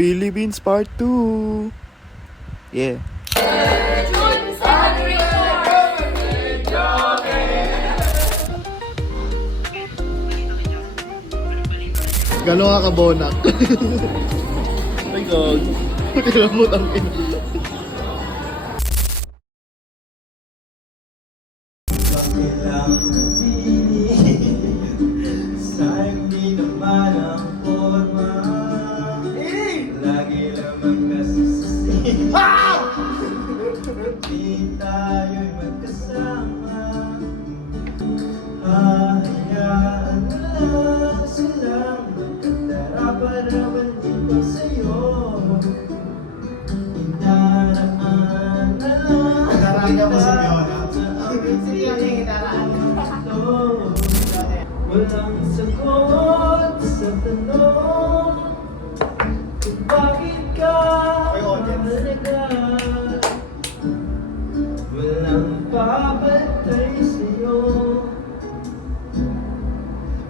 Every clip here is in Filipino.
Philippines Part 2. Yeah. Gano'n ka kabonak? Ay, God. Kilamot ang ina. Sa hindi naman ang forma, lagi lamang nasisisi. Di tayo'y magkasama, hahayaan na lang silang magkadaraparaman dito sa'yo. Hinaraan na lang Naranga mo si Fiona. Si Fiona yung hinaraan. Walang sagot sa tanong kung bakit ka mahalaga. Walang papatay sa'yo.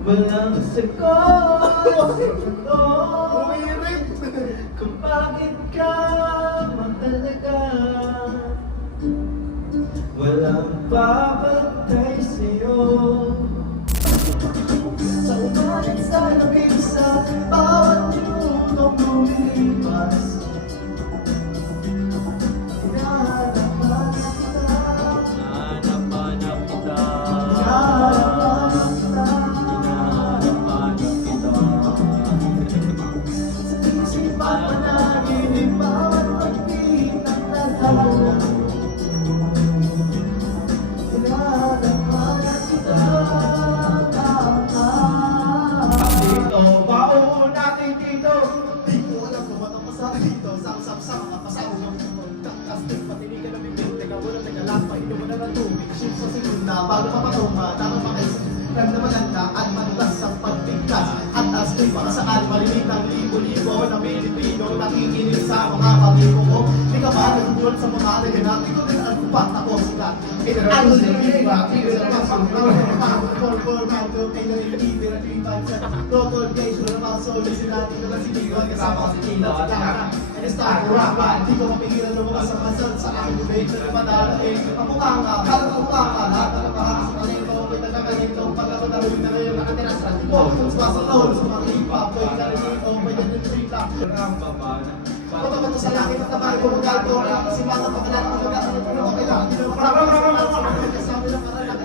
Walang sagot sa tanong kung bakit ka mahalaga. Walang papatay sa'yo. Sa umalit sa labing sa bawat minutong lumilipas, hinahanap kita, hinahanap kita, hinahanap kita. Sa isipan panaginip bawat pagtingin ng tadhana, hinahanap kita. Baon natin dito. Di ko alam kung ba't ang masama dito. Sang-sang-sang, kapasaw ng pumunta. Kasting patinigan ng bibig. Teka mo lang, teka lang, pahinom mo na ng tubig. Shift sa segunda, bago mapatunga. Dapat makaisip lang na maganda at manulas ang pagbigkas. At as di baka sakali marinig ng libo-libo na Pilipino nakikinig sa mga pabiko ko. Di ka ba nagugulot sa mga naganap? Di ko din alam ba't ako sila. Ano din yung iba? Tigil na Total case, wala mga solid sila. Dito lang si Tino, kasama ko si Tino. And it's time to rock, man. Di ko mapigilan lumabas sa masal sa aking debate na napadalain. Ang mukha kala ng mukha ka. Lahat na nakahasa sa kanito. May nagkakanito. Pag ako naroon na ngayon, nakatira sa kanito. Sumasalon sa mga hip-hop. May narinito, may ganyan free top. Ang baba na. Pagkabato sa langit at nabahay ko magato. Kasi mga pagkalat ang magato. Pero okay lang. Hindi naman karang kasabi ng karang.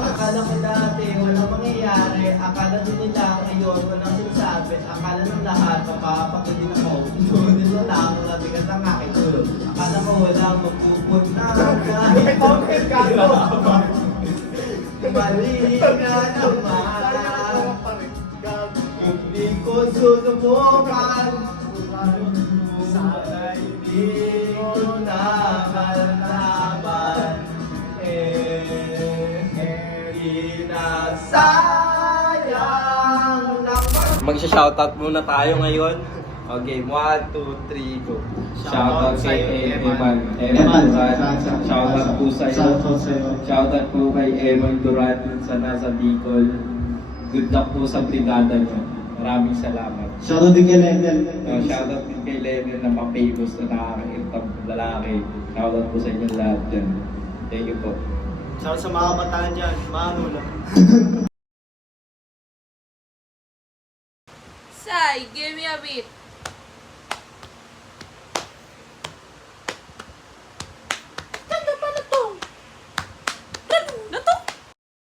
Akala ko dati walang mangyayari. Akala din nila ngayon walang sinasabi. Akala ng lahat mapapakilin ako. Doon na lang nabigat ang aking ulo. Akala ko walang magpupunta. Kahit bakit ka mali ka naman. Hindi ko susubukan. Sana hindi ko nakalaban. Sayang naman. Magsha-shoutout muna tayo ngayon. Okay, 1, 2, 3, go. Shoutout kay Eman. Shoutout po sa'yo. Shoutout po kay Eman Durat sa nasa Bicol. Good luck po sa brigada nyo. Maraming salamat. Shoutout din kay Lenel. Shoutout din kay Lenel na ma-famous na nakakirtang lalaki. Shoutout po sa inyo lahat dyan. Thank you po. Sa mga kabataan dyan, maano lang. Sai, give me a beat.